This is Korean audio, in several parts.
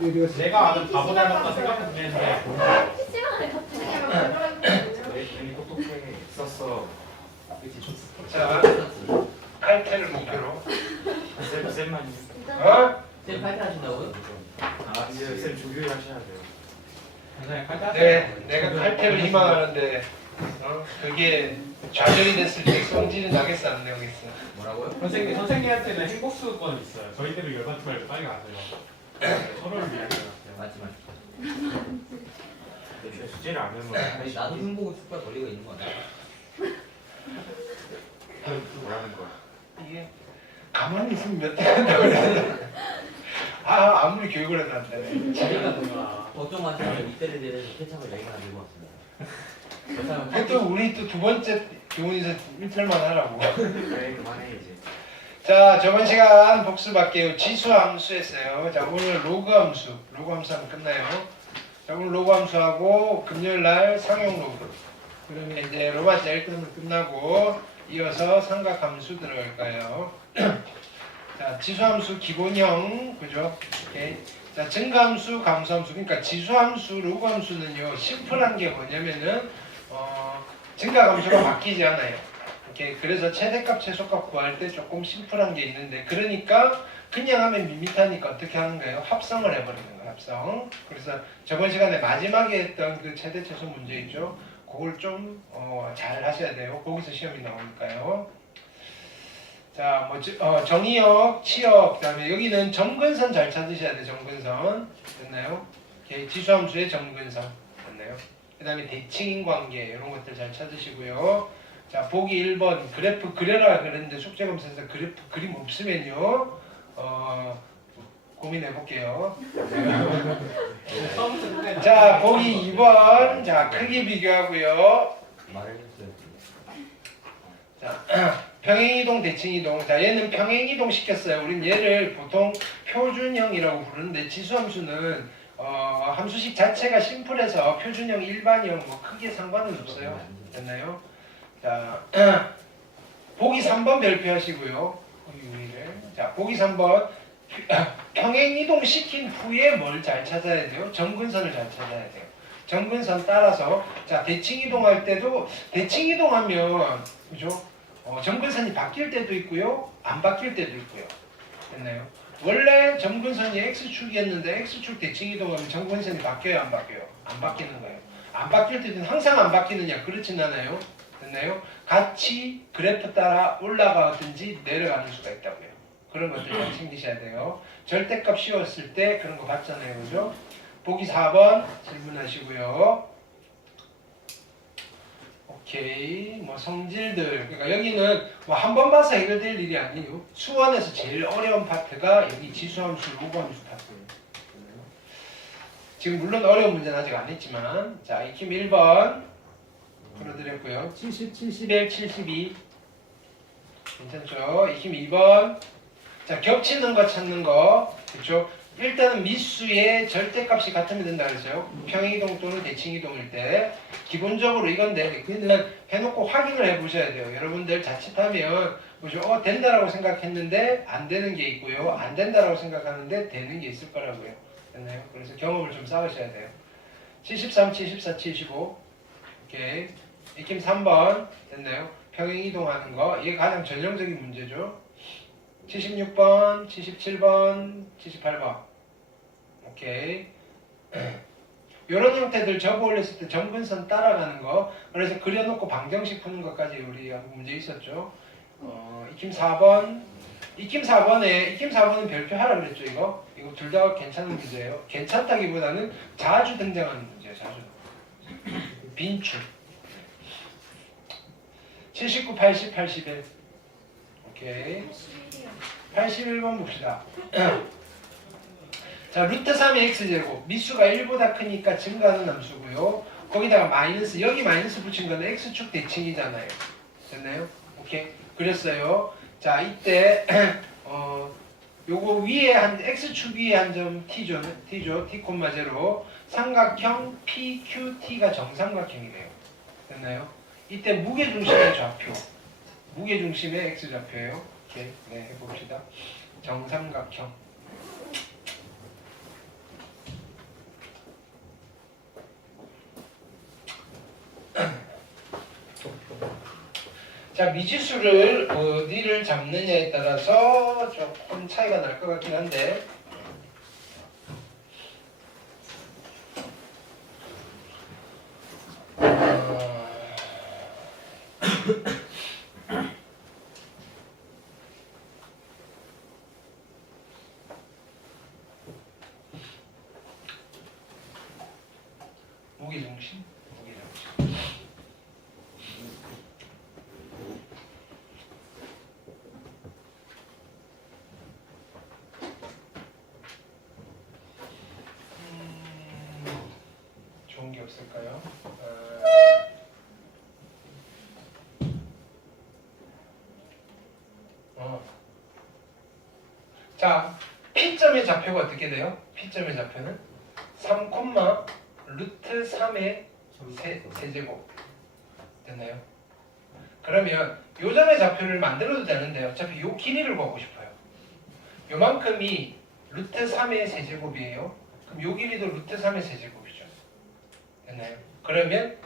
내가 아는 바보 닮았다 생각해도 되는데 PC방을 괜히 똑똑해 썼어. 자, 칼퇴를 목표로. 쌤만 어? 쌤 발표하신다고요? 아 이제 쌤 조교를 하셔야 돼요. 네, 내가 칼퇴를 희망하는데 그게 좌절이 됐을 때 성질이 나겠어 안 나겠어? 뭐라고요? 선생님한테는 행복수권 있어요. 저희들은 열받지 말고 빨리 가세요. 서로를 위한 거예요. 맞지 맞지. 근데 주제를 안 외우면 아니, 나도 흉보고 습관 걸리고 있는 거 아니야? 뭐라는 거야? 이게 가만히 있으면 몇 대 한다고 그래. 아무리 교육을 해도 안 되네. 재미가 뭐야? 걱정하시면 이때를 대해서 케찹을 4개나 들고 왔습니다. 그것도 우리 또 두 번째 교훈에서 일탈만 하라고. 그래 그만해 이제. 자, 저번 시간 복습할게요. 지수 함수 했어요. 자, 오늘 로그 함수. 로그 함수 하면 끝나요. 자, 오늘 로그 함수하고 금요일 날 상용 로그. 그러면 이제 로마자 1등은 끝나고 이어서 삼각 함수 들어갈 거예요. 자, 지수 함수 기본형. 그죠? 오케이. 자, 증가함수, 감수함수. 그러니까 지수함수, 로그 함수는요. 심플한 게 뭐냐면은 증가함수가 바뀌지 않아요. 오케이. 그래서 최대값, 최소값 구할 때 조금 심플한 게 있는데 그러니까 그냥 하면 밋밋하니까 어떻게 하는 거예요? 합성을 해버리는 거예요. 합성. 그래서 저번 시간에 마지막에 했던 그 최대, 최소 문제 있죠? 그걸 좀 잘 하셔야 돼요. 거기서 시험이 나오니까요. 자, 정의역, 치역, 그 다음에 여기는 점근선 잘 찾으셔야 돼요. 점근선. 됐나요? 오케이. 지수함수의 점근선. 됐나요? 그 다음에 대칭인 관계 이런 것들 잘 찾으시고요. 자, 보기 1번 그래프 그려라 그랬는데 숙제검사에서 그래프 그림 없으면요 고민해 볼게요. 자, 보기 2번 자 크기 비교하고요. 말을 했어요. 자, 평행이동 대칭이동. 자, 얘는 평행이동 시켰어요. 우린 얘를 보통 표준형이라고 부르는데 지수함수는 함수식 자체가 심플해서 표준형, 일반형 뭐 크게 상관은 없어요. 됐나요? 자, 보기 3번 별표하시고요. 자, 보기 3번 평행이동 시킨 후에 뭘 잘 찾아야 돼요? 점근선을 잘 찾아야 돼요. 점근선 따라서 자, 대칭이동할 때도 대칭이동하면 그죠? 점근선이 바뀔 때도 있고요. 안 바뀔 때도 있고요. 됐나요? 원래 점근선이 X축이었는데 X축 대칭이동하면 점근선이 바뀌어요? 안 바뀌어요? 안 바뀌는 거예요. 안 바뀔 때는 항상 안 바뀌느냐? 그렇진 않아요. 됐나요? 같이 그래프 따라 올라가든지 내려가는 수가 있다고요. 그런 것들 잘 챙기셔야 돼요. 절대값 씌웠을 때 그런 거 봤잖아요. 그죠? 보기 4번 질문하시고요. 오케이. 뭐 성질들. 그러니까 여기는 뭐 한 번 봐서 해결될 일이 아니에요. 수원에서 제일 어려운 파트가 여기 지수함수, 로그함수 파트예요. 지금 물론 어려운 문제는 아직 안 했지만 자, 익힘 1번 풀어드렸고요. 70, 71, 72 괜찮죠? 익힘 2번 자, 겹치는 거 찾는 거 그렇죠? 일단은 미수의 절대값이 같으면 된다 그랬어요. 평행이동 또는 대칭이동일 때 기본적으로 이건데 그냥 해놓고 확인을 해보셔야 돼요. 여러분들 자칫하면 뭐죠? 된다라고 생각했는데 안 되는 게 있고요. 안 된다라고 생각하는데 되는 게 있을 거라고요. 됐나요? 그래서 경험을 좀 쌓으셔야 돼요. 73, 74, 75 오케이. 익힘 3번 됐나요? 평행이동하는 거 이게 가장 전형적인 문제죠. 76번, 77번, 78번 오케이. 이런 형태들 접어 올렸을 때 점근선 따라가는 거 그래서 그려놓고 방정식 푸는 것까지 우리 문제 있었죠. 익힘 4번 익힘 4번은 별표하라 그랬죠. 이거 둘 다 괜찮은 문제예요. 괜찮다기보다는 자주 등장하는 문제예요. 자주 빈축 79, 80, 81 오케이. 81번 봅시다. 자, 루트 3의 x제곱 미수가 1보다 크니까 증가하는 함수고요. 거기다가 마이너스 여기 마이너스 붙인 거는 x축 대칭이잖아요. 됐나요? 오케이. 그렸어요. 자, 이때 요거 위에 한 x축 위에 한 점 t죠. t, 제로 삼각형 PQT가 정삼각형이래요. 됐나요? 이때 무게중심의 좌표 무게중심의 x좌표예요. 오케이. 네, 해봅시다. 정삼각형 자, 미지수를 어디를 잡느냐에 따라서 조금 차이가 날 것 같긴 한데 무게중심? 무게중심. 좋은 게 없을까요? 자, P점의 좌표가 어떻게 돼요? P점의 좌표는 3, 루트 3의 세제곱 됐나요? 그러면 요 점의 좌표를 만들어도 되는데 어차피 요 길이를 구하고 싶어요. 요만큼이 루트 3의 세제곱이에요. 그럼 요 길이도 루트 3의 세제곱이죠. 됐나요? 그러면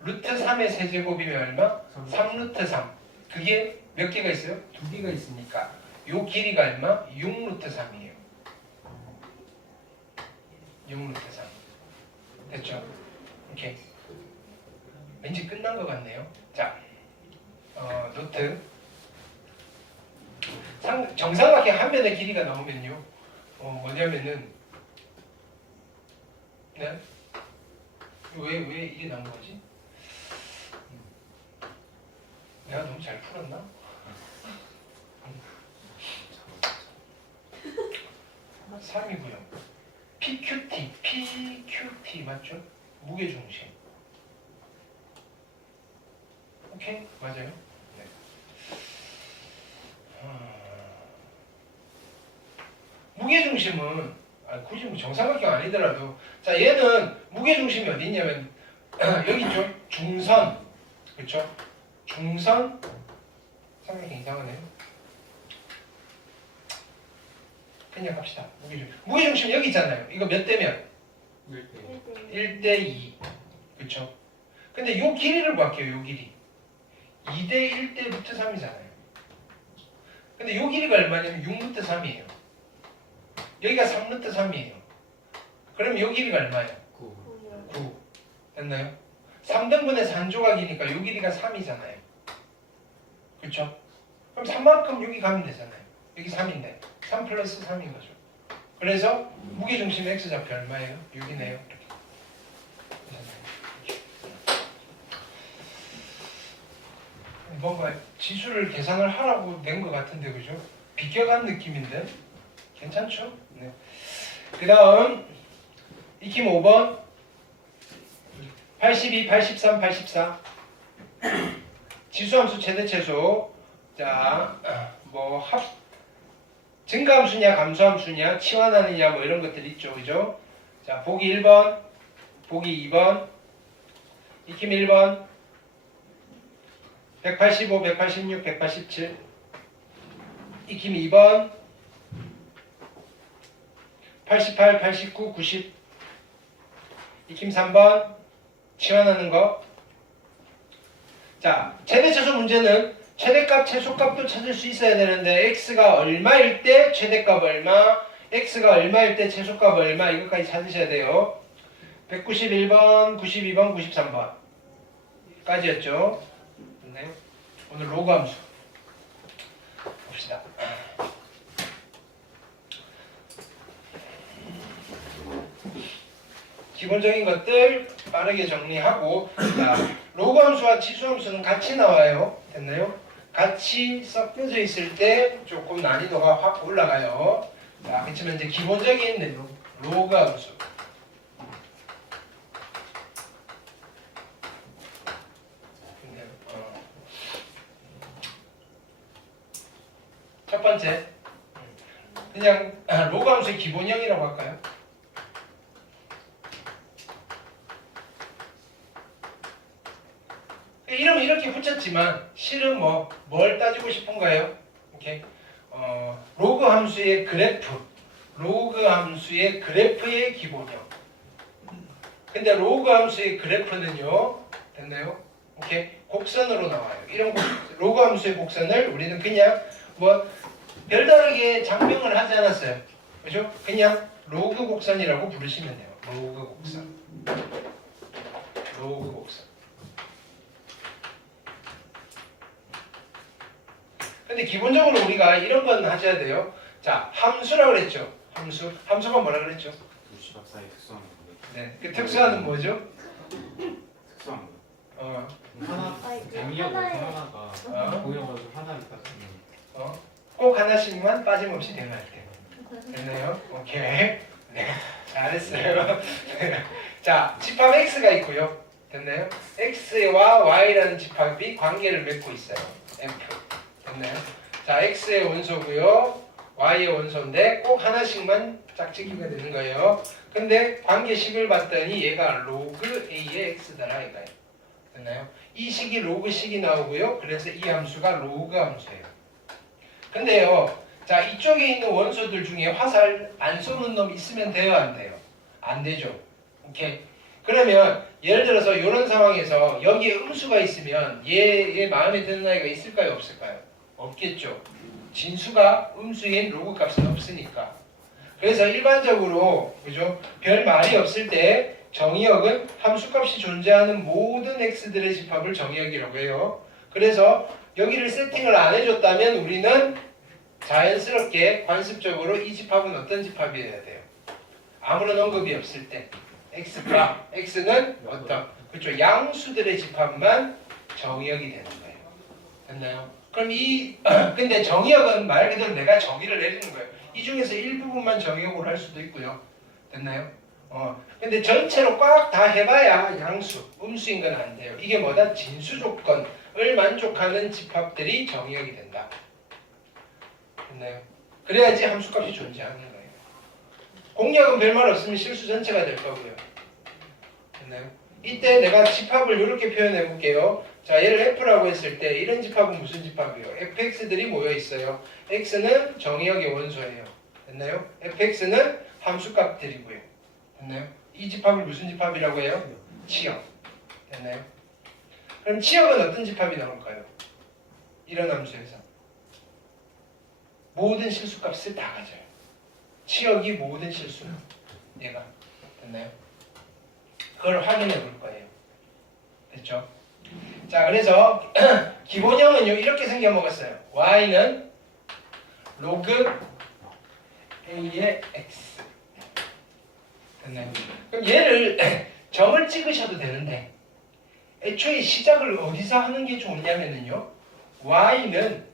루트 3의 세제곱이면 얼마? 3루트 3. 그게 몇 개가 있어요? 2개가 있으니까 요 길이가 얼마? 6루트 3이에요. 6루트 3. 됐죠? 오케이. 왠지 끝난 것 같네요. 자, 노트. 정삼각형 한 면의 길이가 나오면요. 뭐냐면은, 네? 왜 이게 나온 거지? 내가 너무 잘 풀었나? 3이고요. PQT 맞죠? 무게중심. 오케이? 맞아요? 네. 무게중심은 굳이 뭐 정삼각형 아니더라도 자 얘는 무게중심이 어디 있냐면 여기 있죠? 중선. 그렇죠? 중선 삼각형 이상하네요. 그냥 합시다. 무게중심 여기 있잖아요. 이거 몇 대면? 1대 2. 그쵸? 근데 요 길이를 구할게요. 요 길이. 2대 1대 루트 3이잖아요. 근데 요 길이가 얼마냐면 6루트 3이에요. 여기가 3루트 3이에요. 그럼 요 길이가 얼마예요? 9. 됐나요? 3등분의 4조각이니까 요 길이가 3이잖아요. 그쵸? 그럼 3만큼 여기 가면 되잖아요. 여기 3인데 3 플러스 3인 거죠. 그래서 무게중심 X좌표 얼마예요? 6이네요. 이렇게. 뭔가 지수를 계산을 하라고 낸 것 같은데 그죠? 비껴간 느낌인데 괜찮죠? 네. 그 다음 익힘 5번 82, 83, 84 지수함수 최대최소 자 뭐 증가함수냐 감소함수냐 치환하느냐 뭐 이런 것들 있죠 그죠? 자 보기 1번 보기 2번 익힘 1번 185, 186, 187 익힘 2번 88, 89, 90 익힘 3번 치환하는 거. 자 최대최소 문제는 최대값 최소값도 찾을 수 있어야 되는데 x가 얼마일 때 최대값 얼마 x가 얼마일 때 최소값 얼마 이것까지 찾으셔야 돼요. 191번, 92번, 93번 까지였죠. 네. 오늘 로그 함수 봅시다. 기본적인 것들 빠르게 정리하고 자, 로그 함수와 지수 함수는 같이 나와요. 됐나요? 같이 섞여져 있을 때 조금 난이도가 확 올라가요. 자, 그렇지만 이제 기본적인 내용 로그 함수 첫 번째 그냥 로그 함수의 기본형이라고 할까요? 이름은 이렇게 붙였지만 실은 뭘 따지고 싶은 거예요? 오케이. 로그 함수의 그래프 로그 함수의 그래프의 기본형 근데 로그 함수의 그래프는요 됐나요? 오케이. 곡선으로 나와요. 이런 로그 함수의 곡선을 우리는 그냥 뭐 별다르게 장명을 하지 않았어요. 그죠? 그냥 로그 곡선이라고 부르시면 돼요. 로그 곡선. 로그 곡선. 근데 기본적으로 우리가 이런 건 하셔야 돼요. 자, 함수라고 그랬죠. 함수. 함수가 뭐라 그랬죠? 두 시각 사이 특수한 건데. 네. 그 특수하는 뭐죠? 특수한 거. 하나 재미없는 하나가 보여가지고 하나를 따지는. 꼭 하나씩만 빠짐없이 대응할게요. 됐나요? 오케이. 네. 잘했어요. 자, 집합 x가 있고요. 됐나요? x와 y라는 집합이 관계를 맺고 있어요. f. 됐나요? 자, x의 원소고요. y의 원소인데 꼭 하나씩만 짝짓기가 되는 거예요. 근데 관계식을 봤더니 얘가 로그 a의 x더라 이거예요. 됐나요? 이 식이 로그식이 나오고요. 그래서 이 함수가 로그 함수예요. 근데요, 자, 이쪽에 있는 원소들 중에 화살 안 쏘는 놈 있으면 돼요, 안 돼요? 안 되죠. 오케이. 그러면 예를 들어서 이런 상황에서 여기에 음수가 있으면 얘의 마음에 드는 아이가 있을까요, 없을까요? 없겠죠. 진수가 음수인 로그 값은 없으니까. 그래서 일반적으로 그죠? 별 말이 없을 때 정의역은 함수값이 존재하는 모든 x들의 집합을 정의역이라고 해요. 그래서 여기를 세팅을 안 해줬다면 우리는 자연스럽게 관습적으로 이 집합은 어떤 집합이어야 돼요? 아무런 언급이 없을 때 x가 x는 어떤 그렇죠 양수들의 집합만 정의역이 되는 거예요. 됐나요? 그럼 근데 정의역은 말 그대로 내가 정의를 내리는 거예요. 이 중에서 일부분만 정의역으로 할 수도 있고요. 됐나요? 근데 전체로 꽉 다 해봐야 양수, 음수인 건 안 돼요. 이게 뭐다? 진수 조건을 만족하는 집합들이 정의역이 된다. 됐나요? 그래야지 함수값이 존재하는 거예요. 공역은 별말 없으면 실수 전체가 될 거고요. 됐나요? 이때 내가 집합을 이렇게 표현해 볼게요. 자, 얘를 F라고 했을 때 이런 집합은 무슨 집합이에요? fx들이 모여 있어요. x는 정의역의 원소예요. 됐나요? fx는 함수값들이고요. 됐나요? 이 집합을 무슨 집합이라고 해요? 치역. 됐나요? 그럼 치역은 어떤 집합이 나올까요? 이런 함수에서 모든 실수값을 다 가져요. 치역이 모든 실수는 얘가. 됐나요? 그걸 확인해 볼 거예요. 됐죠? 자, 그래서 기본형은요 이렇게 생겨 먹었어요. y는 로그 a의 x. 됐나요? 그럼 얘를 점을 찍으셔도 되는데 애초에 시작을 어디서 하는 게 좋냐면요 y는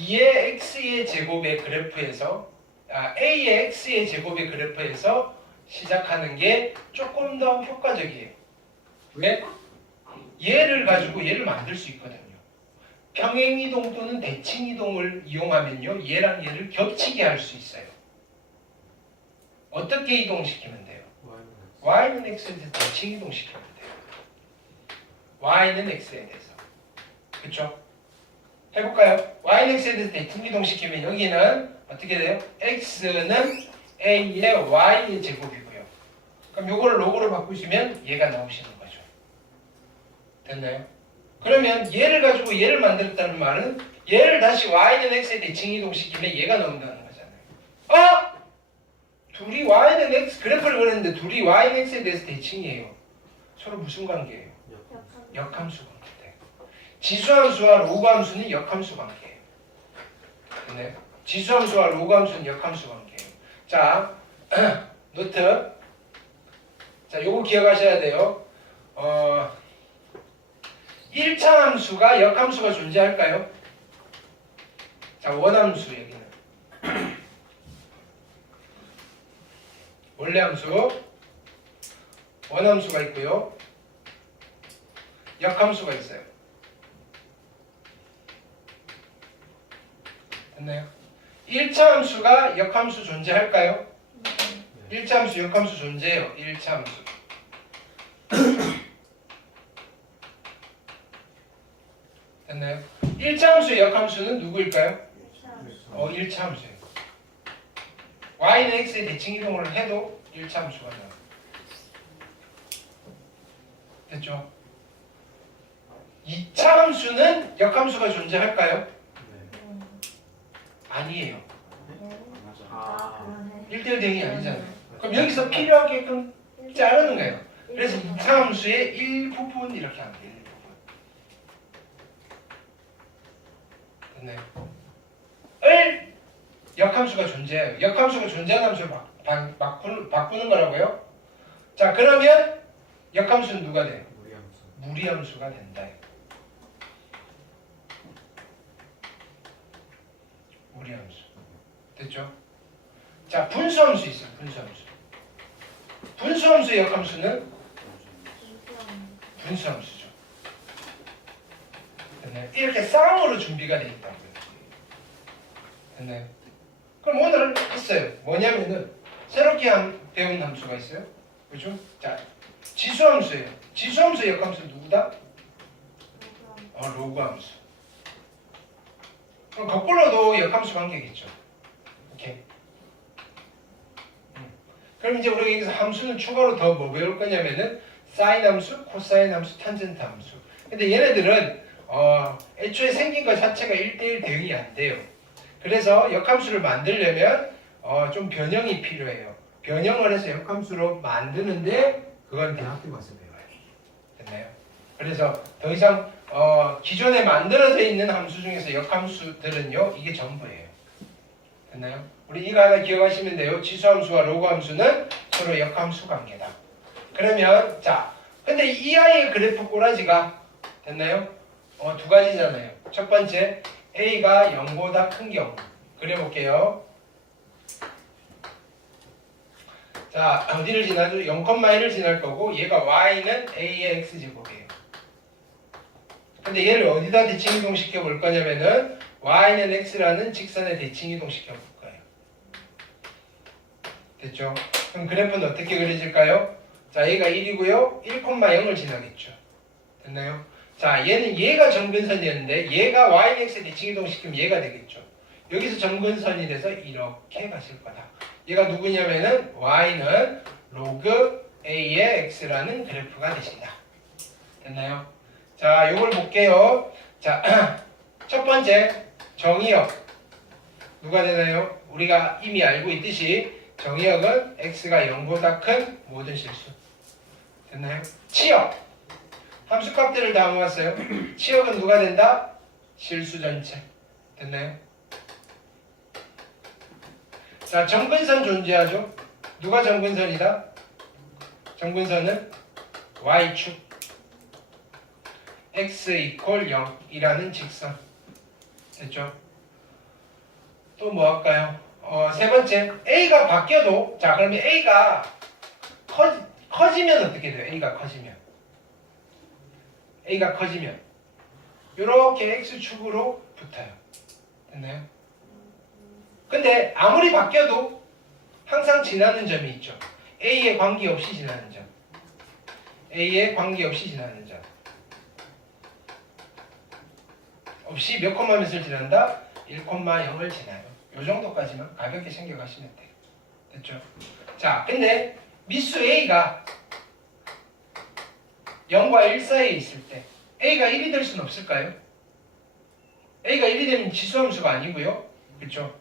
2의 x의 제곱의 그래프에서 a의 x의 제곱의 그래프에서 시작하는 게 조금 더 효과적이에요. 왜? 얘를 가지고 얘를 만들 수 있거든요. 평행이동 또는 대칭이동을 이용하면요 얘랑 얘를 겹치게 할 수 있어요. 어떻게 이동시키면 돼요? y는 x에 대해서 대칭이동시키면 돼요. y는 x에 대해서. 그쵸? 해볼까요? y는 x에 대해서 대칭이동시키면 여기는 어떻게 돼요? x는 a의 y의 제곱이고요. 그럼 요거를 로그로 바꾸시면 얘가 나오시는 거죠. 됐나요? 그러면 얘를 가지고 얘를 만들었다는 말은 얘를 다시 y는 x에 대칭이동시키면 얘가 나온다는 거잖아요. 둘이 y는 x 그래프를 그렸는데 둘이 y는 x에 대해서 대칭이에요. 서로 무슨 관계예요? 역함수 관계예요. 지수함수와 로그함수는 역함수 관계예요. 네. 지수함수와 로그함수는 역함수 관계예요. 자, 노트. 자, 요거 기억하셔야 돼요. 1차 함수가 역함수가 존재할까요? 자, 원함수 여기는. 원래 함수, 원함수가 있고요. 역함수가 있어요. 됐나요? 1차 함수가 역함수 존재할까요? 1차 함수 역함수 존재해요. 1차 함수. 됐나요? 1차 함수의 역함수는 누구일까요? 1차 함수예요. y는 x에 대칭이동을 해도 1차 함수가 나와요. 됐죠? 2차 함수는 역함수가 존재할까요? 네. 아니에요. 맞아. 아, 그러네. 1대1 대응이 아니잖아요. 그럼 여기서 필요하게끔 자르는 거예요. 그래서 2차 함수의 일부분 이렇게 하면 돼요. 일부분. 됐네요. 을 역함수가 존재해요. 역함수가 존재하는 함수를 바꾸는 거라고요. 자, 그러면 역함수는 누가 돼요? 무리함수. 무리함수가 된다. 무리함수. 됐죠? 자, 분수함수 있어요. 분수함수. 분수함수의 역함수는 분수함수죠. 됐나요? 이렇게 쌍으로 준비가 되어 있다고요. 됐나요? 그럼 오늘 있어요. 뭐냐면은 새롭게 배운 함수가 있어요. 그죠? 자, 지수함수예요. 지수함수의 역함수는 누구다? 로그함수. 그럼 거꾸로도 역함수 관계겠죠. 오케이. 그럼 이제 우리가 여기서 함수는 추가로 더 뭐 배울 거냐면은 사인 함수, 코사인 함수, 탄젠트 함수. 근데 얘네들은 애초에 생긴 것 자체가 1대1 대응이 안 돼요. 그래서 역함수를 만들려면 좀 변형이 필요해요. 변형을 해서 역함수로 만드는데 그건 대학교 가서 배워야 돼요. 됐나요? 그래서 더 이상 기존에 만들어져 있는 함수 중에서 역함수들은요, 이게 전부예요. 됐나요? 우리 이거 하나 기억하시면 돼요. 지수함수와 로그함수는 서로 역함수 관계다. 그러면 자, 근데 이 아이의 그래프 꼬라지가 됐나요? 두 가지잖아요. 첫 번째, A가 0보다 큰 경우 그려볼게요. 자, 어디를 지나죠? 0,1을 지날 거고 얘가 Y는 A의 X제곱이에요. 근데 얘를 어디다 대칭이동 시켜볼 거냐면은 Y는 X라는 직선에 대칭이동 시켜볼 거예요. 됐죠? 그럼 그래프는 어떻게 그려질까요? 자, 얘가 1이고요. 1,0을 지나겠죠. 됐나요? 자, 얘가 점근선이었는데 얘가 Y는 X에 대칭이동 시키면 얘가 되겠죠. 여기서 점근선이 돼서 이렇게 가실 거다. 얘가 누구냐면은 Y는 로그 A의 X라는 그래프가 되신다. 됐나요? 자, 요걸 볼게요. 자, 첫 번째 정의역 누가 되나요? 우리가 이미 알고 있듯이 정의역은 X가 0보다 큰 모든 실수. 됐나요? 치역 함수값들을 다 모았어요. 치역은 누가 된다? 실수 전체. 됐나요? 자, 점근선 존재하죠? 누가 점근선이다? 점근선은 Y축 X 이퀄 0이라는 직선. 됐죠? 또 뭐 할까요? 세 번째, A가 바뀌어도, 자, 그러면 A가 커지면 어떻게 돼요? A가 커지면. A가 커지면. 이렇게 X축으로 붙어요. 됐나요? 근데 아무리 바뀌어도 항상 지나는 점이 있죠. A에 관계없이 지나는 점. A에 관계없이 지나는 점. 없이 몇 콤마몇을 지난다? 1,0을 지나요. 요 정도까지만 가볍게 챙겨가시면 돼요. 됐죠? 자, 근데 미수 A가 0과 1 사이에 있을 때 A가 1이 될 수는 없을까요? A가 1이 되면 지수함수가 아니고요. 그렇죠?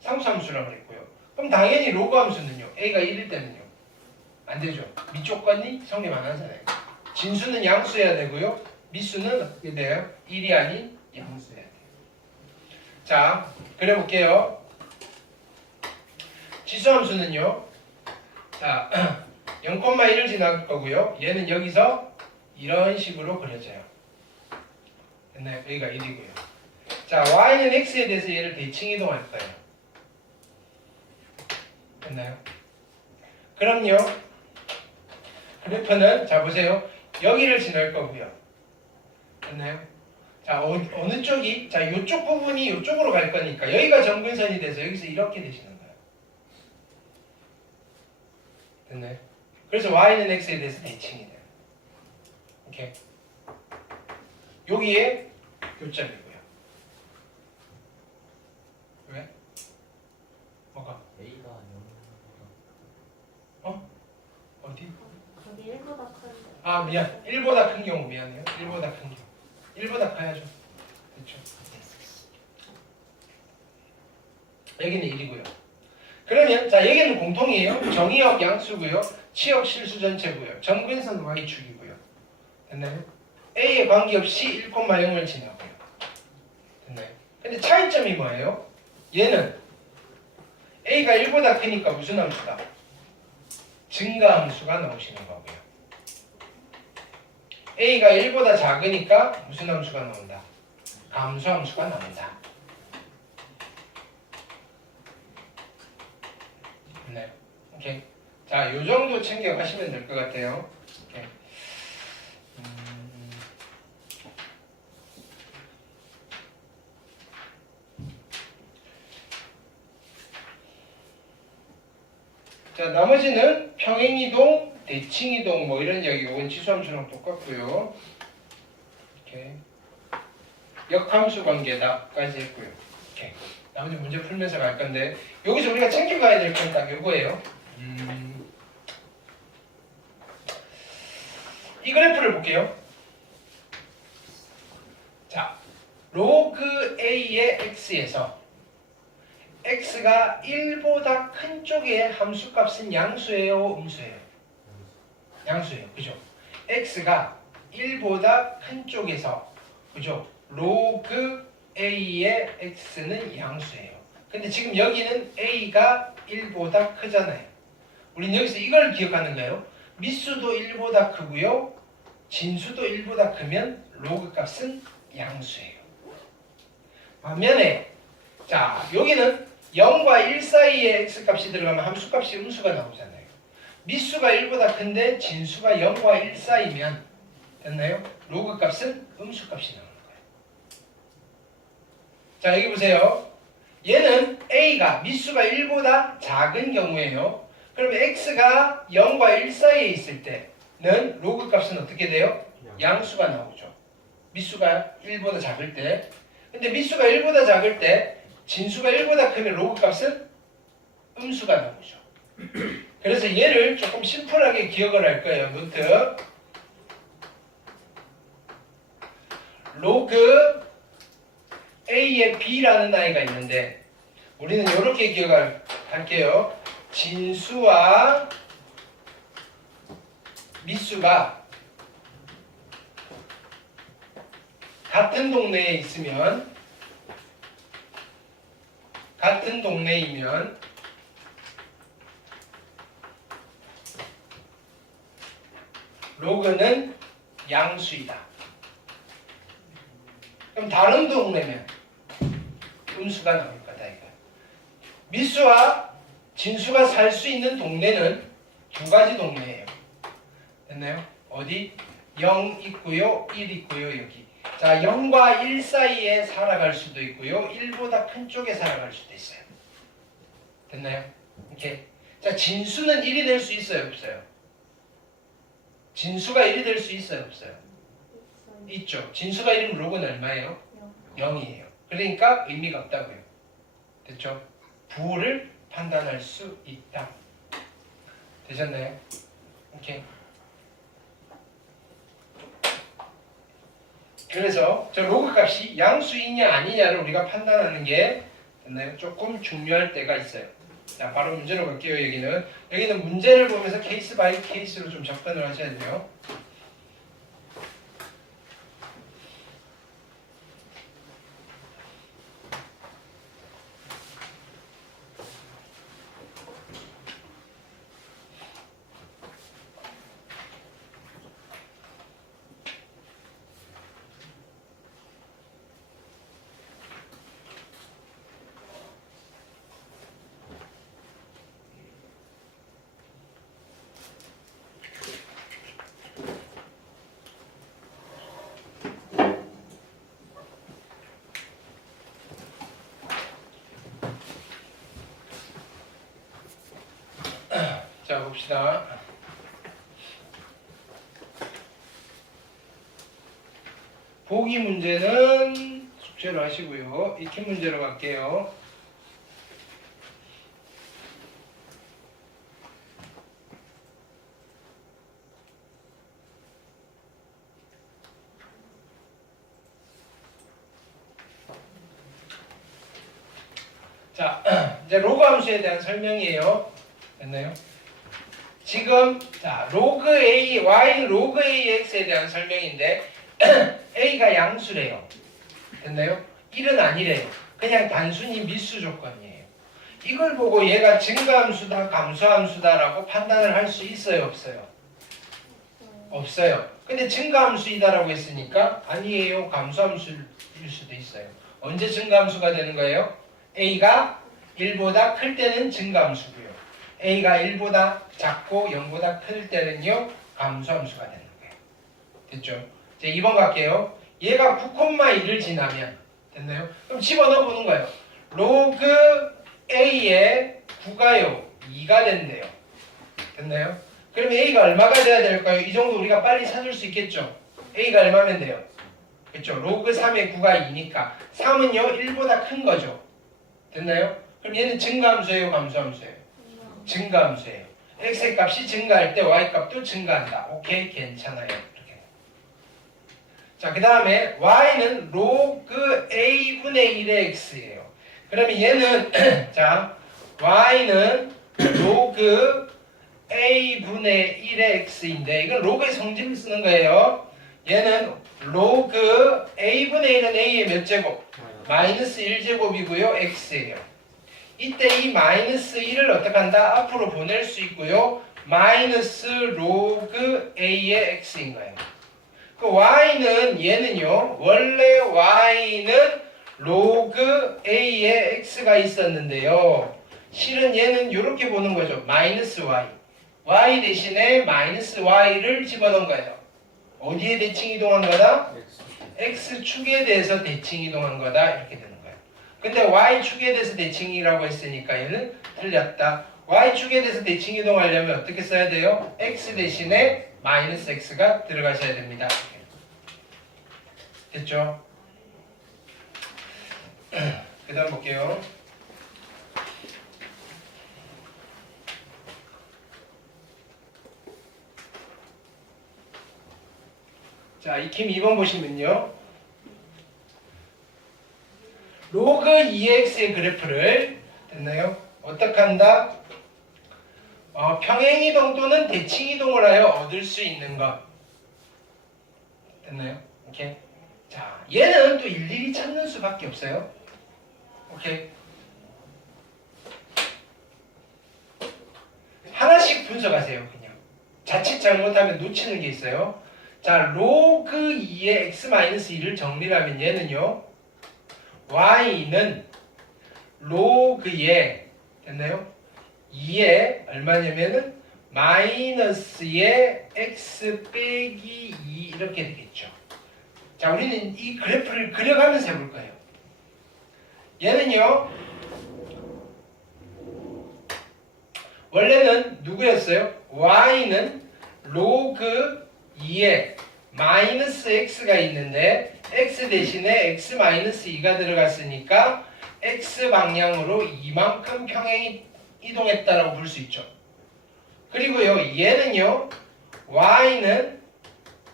상수함수라고 그랬고요. 그럼 당연히 로그함수는요. A가 1일 때는요. 안 되죠. 미조건이 성립 안 하잖아요. 진수는 양수해야 되고요. 미수는 어떻게 돼요? 1이 아닌 양수해야 돼요. 자, 그려볼게요. 지수함수는요. 자, 0,1을 지나갈 거고요. 얘는 여기서 이런 식으로 그려져요. 됐나요? 여기가 1이고요. 자, Y는 X에 대해서 얘를 대칭 이동할 거예요. 됐나요? 그럼요. 그래프는 자 보세요. 여기를 지날 거고요. 됐나요? 자, 어느 쪽이? 자, 이쪽 부분이 이쪽으로 갈 거니까 여기가 점근선이 돼서 여기서 이렇게 되시는 거예요. 됐나요? 그래서 Y는 X에 대해서 대칭이 돼요. 오케이. 여기에 교점이고요. 왜? 뭐가? A가 0보다 어디? 거기 1보다 큰데. 아, 미안. 1보다 큰 경우 미안해요. 1보다 큰 경우. 1보다 커야죠. 그렇죠? 여기는 1이고요. 그러면 자 여기는 공통이에요. 정의역 양수고요. 치역 실수 전체고요. 정근선 y축이고요. 됐나요? a에 관계없이 1,0을 지나고요. 됐나요? 근데 차이점이 뭐예요? 얘는 a가 1보다 크니까 무슨 함수다? 증가함수가 나오시는 거고요. a가 1보다 작으니까 무슨 함수가 나온다? 감소함수가 나온다. 네, 오케이. 자, 요 정도 챙겨가시면 될 것 같아요. 오케이. 자, 나머지는 평행이동, 대칭이동 뭐 이런 이야기, 이건 지수함수랑 똑같고요. 오케이. 역함수 관계다까지 했고요. 오케이. 나머지 문제 풀면서 갈 건데 여기서 우리가 챙겨가야 될 건 딱 요거예요. 이 그래프를 볼게요. 자, 로그 a의 x에서 x가 1보다 큰 쪽의 함수값은 양수예요, 음수예요? 양수예요. 그죠? x가 1보다 큰 쪽에서 그죠? 로그 a의 x는 양수예요. 근데 지금 여기는 a가 1보다 크잖아요. 우린 여기서 이걸 기억하는 거예요. 미수도 1보다 크고요. 진수도 1보다 크면 로그 값은 양수예요. 반면에 자 여기는 0과 1 사이에 x값이 들어가면 함수값이 음수가 나오잖아요. 미수가 1보다 큰데 진수가 0과 1 사이면 됐나요? 로그 값은 음수값이 나오는 거예요. 자 여기 보세요. 얘는 a가 미수가 1보다 작은 경우에요. 그러면 x가 0과 1 사이에 있을 때는 로그 값은 어떻게 돼요? 양수가 나오죠. 미수가 1보다 작을 때. 근데 미수가 1보다 작을 때 진수가 1보다 크면 로그 값은 음수가 나오죠. 그래서 얘를 조금 심플하게 기억을 할 거예요. 노트. 로그 a의 b라는 아이가 있는데 우리는 이렇게 기억을 할게요. 진수와 미수가 같은 동네에 있으면 같은 동네이면 로그는 양수이다. 그럼 다른 동네면 음수가 나올 거다 이거. 미수와 진수가 살 수 있는 동네는 두 가지 동네예요. 됐나요? 어디? 0 있고요, 1 있고요, 여기. 자, 0과 1 사이에 살아갈 수도 있고요. 1보다 큰 쪽에 살아갈 수도 있어요. 됐나요? 오케이. 자, 진수는 1이 될 수 있어요, 없어요? 진수가 1이 될 수 있어요, 없어요? 있죠. 진수가 1이면 로그는 얼마예요? 0이에요. 그러니까 의미가 없다고요. 됐죠? 부호를 판단할 수 있다. 되셨나요? 오케이. 그래서 저 로그 값이 양수이냐 아니냐를 우리가 판단하는 게 됐나요? 조금 중요할 때가 있어요. 자, 바로 문제로 갈게요. 여기는 문제를 보면서 케이스 바이 케이스로 좀 접근을 하셔야 돼요. 자, 봅시다. 보기 문제는 숙제로 하시고요. 익힌 문제로 갈게요. 자, 이제 로그 함수에 대한 설명이에요. 됐나요? 지금 자 로그 a, y 로그 ax에 대한 설명인데 a가 양수래요. 됐나요? 1은 아니래요. 그냥 단순히 미수 조건이에요. 이걸 보고 얘가 증가함수다, 감소함수다라고 판단을 할 수 있어요, 없어요? 없어요. 근데 증가함수이다라고 했으니까 아니에요, 감소함수일 수도 있어요. 언제 증가함수가 되는 거예요? a가 1보다 클 때는 증가함수고요. a가 1보다 작고 0보다 클 때는요, 감소함수가 되는 거예요. 됐죠? 이제 2번 갈게요. 얘가 9,1을 지나면 됐나요? 그럼 집어넣어 보는 거예요. 로그 a의 9가요 2가 된대요. 됐나요? 그럼 a가 얼마가 돼야 될까요? 이 정도 우리가 빨리 찾을 수 있겠죠? a가 얼마면 돼요? 그렇죠? 로그 3의 9가 2니까 3은요 1보다 큰 거죠. 됐나요? 그럼 얘는 증가함수예요, 감소함수예요? 증가함수예요. x의 값이 증가할 때 y 값도 증가한다. 오케이, 괜찮아요. 이렇게. 자, 그 다음에 y는 로그 a분의 1의 x예요. 그러면 얘는 자 y는 로그 a분의 1의 x인데 이건 로그의 성질을 쓰는 거예요. 얘는 로그 a분의 1은 a의 몇 제곱? 마이너스 1제곱이고요. x예요. 이때 이 마이너스 1을 어떻게 한다? 앞으로 보낼 수 있고요. 마이너스 로그 a의 x인 거예요. 그 y는 얘는요. 원래 y는 로그 a의 x가 있었는데요. 실은 얘는 이렇게 보는 거죠. 마이너스 y. y 대신에 마이너스 y를 집어넣은 거예요. 어디에 대칭 이동한 거다? x축에 대해서 대칭 이동한 거다. 이렇게 되는 거예요. 근데 y축에 대해서 대칭이라고 했으니까 얘는 틀렸다. y축에 대해서 대칭 이동하려면 어떻게 써야 돼요? x 대신에 마이너스 x가 들어가셔야 됩니다. 됐죠? 그 다음 볼게요. 자, 익힘 2번 보시면요. 로그 2x의 그래프를 됐나요? 어떻게 한다? 평행이동 또는 대칭이동을 하여 얻을 수 있는 것. 됐나요? 오케이. 자, 얘는 또 일일이 찾는 수밖에 없어요. 오케이. 하나씩 분석하세요, 그냥. 자칫 잘못하면 놓치는 게 있어요. 자, 로그 2의 x-2를 정리하면 얘는요. y는 로그의 됐나요? 2의 얼마냐면은 마이너스의 x 빼기 2 이렇게 되겠죠. 자, 우리는 이 그래프를 그려가면서 해볼 거예요. 얘는요. 원래는 누구였어요? y는 로그 2에 마이너스 x가 있는데 x 대신에 x-2가 들어갔으니까 x 방향으로 이만큼 평행이 이동했다라고 볼 수 있죠. 그리고요. 얘는요. y는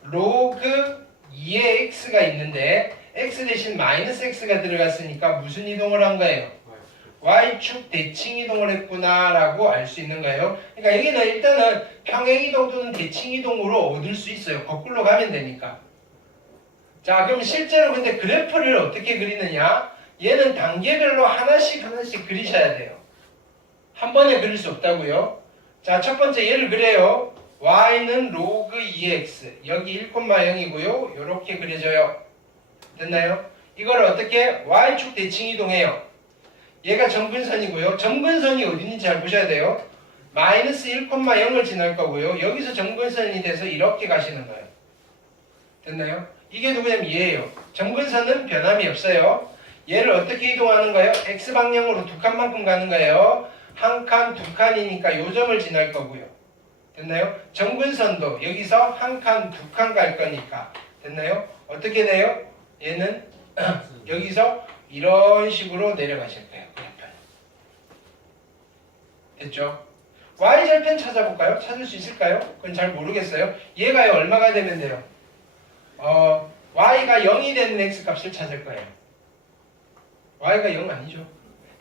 로그 2의 x가 있는데 x 대신 마이너스 x가 들어갔으니까 무슨 이동을 한 거예요? y축 대칭 이동을 했구나라고 알 수 있는 거예요. 그러니까 여기는 일단은 평행 이동 또는 대칭 이동으로 얻을 수 있어요. 거꾸로 가면 되니까. 자, 그럼 실제로 근데 그래프를 어떻게 그리느냐? 얘는 단계별로 하나씩 그리셔야 돼요. 한 번에 그릴 수 없다고요. 자, 첫 번째 얘를 그려요. y는 로그 2x 여기 1,0이고요. 이렇게 그려져요. 됐나요? 이걸 어떻게 y축 대칭 이동해요. 얘가 정근선이고요. 정근선이 어디 있는지 잘 보셔야 돼요. 마이너스 1,0을 지날 거고요. 여기서 정근선이 돼서 이렇게 가시는 거예요. 됐나요? 이게 누구냐면 얘예요. 정근선은 변함이 없어요. 얘를 어떻게 이동하는 거예요? x방향으로 두 칸만큼 가는 거예요. 한 칸, 두 칸이니까 요 점을 지날 거고요. 됐나요? 정근선도 여기서 한 칸, 두 칸 갈 거니까. 됐나요? 어떻게 돼요? 얘는 여기서 이런 식으로 내려가실 거예요. 됐죠? y절편 찾아볼까요? 찾을 수 있을까요? 그건 잘 모르겠어요. 얘가요 얼마가 되면 돼요? y가 0이 되는 x값을 찾을 거예요. y가 0 아니죠.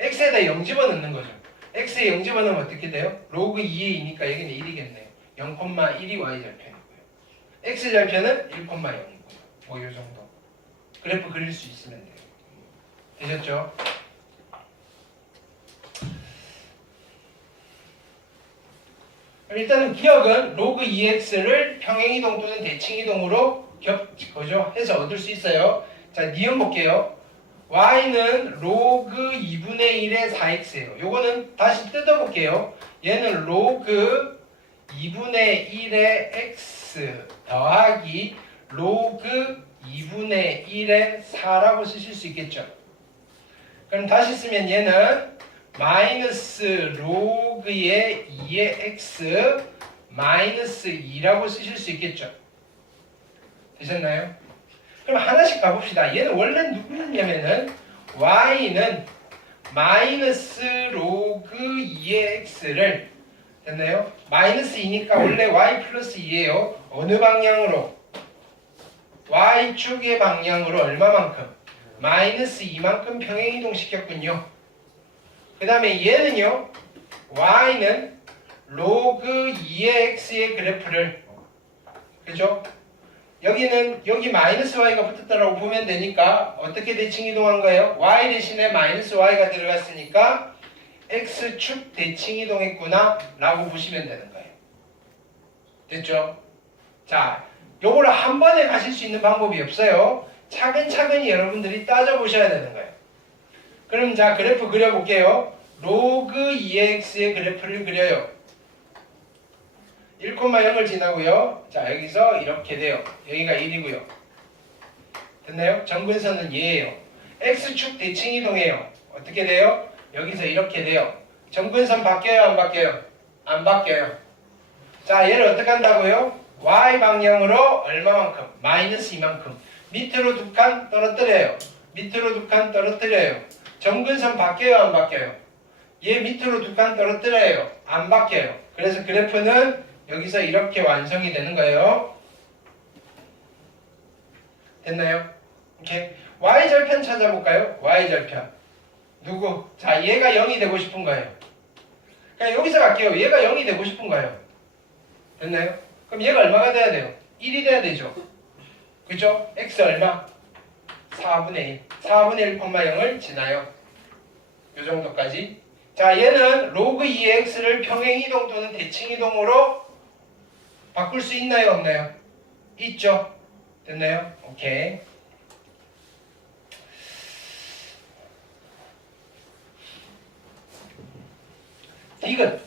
x에다 0 집어넣는 거죠. x에 0 집어넣으면 어떻게 돼요? 로그 2에 2니까 여기는 1이겠네요. 0,1이 y절편이고요. x절편은 1,0이고요. 뭐 이 정도. 그래프 그릴 수 있으면 돼요. 되셨죠? 그럼 일단은 기억은 로그 2x를 평행이동 또는 대칭이동으로 해서 얻을 수 있어요. 자, 니은 볼게요. y는 로그 2분의 1의 4x예요. 요거는 다시 뜯어볼게요. 얘는 로그 2분의 1의 x 더하기 로그 2분의 1의 4라고 쓰실 수 있겠죠. 그럼 다시 쓰면 얘는 마이너스 로그의 2의 x 마이너스 2라고 쓰실 수 있겠죠. 되셨나요? 그럼 하나씩 가봅시다. 얘는 원래 누구였냐면은 y는 마이너스 로그 2의 x를 됐나요? 마이너스 2니까 원래 y 플러스 2예요. 어느 방향으로? y축의 방향으로 얼마만큼? 마이너스 2만큼 평행이동 시켰군요. 그 다음에 얘는요. y는 로그 2의 x의 그래프를 그죠? 여기 마이너스 y가 붙었다라고 보면 되니까 어떻게 대칭 이동한 거예요? y 대신에 마이너스 y가 들어갔으니까 x축 대칭 이동했구나 라고 보시면 되는 거예요. 됐죠? 자, 요거를 한 번에 가실 수 있는 방법이 없어요. 차근차근히 여러분들이 따져보셔야 되는 거예요. 그럼 자, 그래프 그려볼게요. 로그 2x의 그래프를 그려요. 1,0을 지나고요. 자, 여기서 이렇게 돼요. 여기가 1이고요. 됐나요? 정근선은 얘예요. x축 대칭 이동해요. 어떻게 돼요? 여기서 이렇게 돼요. 정근선 바뀌어요? 안 바뀌어요? 안 바뀌어요. 자, 얘를 어떻게 한다고요? y 방향으로 얼마만큼? 마이너스 2만큼. 밑으로 두 칸 떨어뜨려요. 밑으로 두 칸 떨어뜨려요. 정근선 바뀌어요? 안 바뀌어요? 얘 밑으로 두 칸 떨어뜨려요. 안 바뀌어요. 그래서 그래프는 여기서 이렇게 완성이 되는 거예요. 됐나요? 오케이. y절편 찾아볼까요? y절편. 누구? 자, 얘가 0이 되고 싶은 거예요. 그냥 여기서 갈게요. 얘가 0이 되고 싶은 거예요. 됐나요? 그럼 얘가 얼마가 돼야 돼요? 1이 돼야 되죠. 그죠? x 얼마? 4분의 1. 4분의 1,0을 지나요. 요 정도까지. 자, 얘는 로그 2x를 평행이동 또는 대칭이동으로 바꿀 수 있나요? 없나요? 있죠. 됐나요? 오케이. 디귿.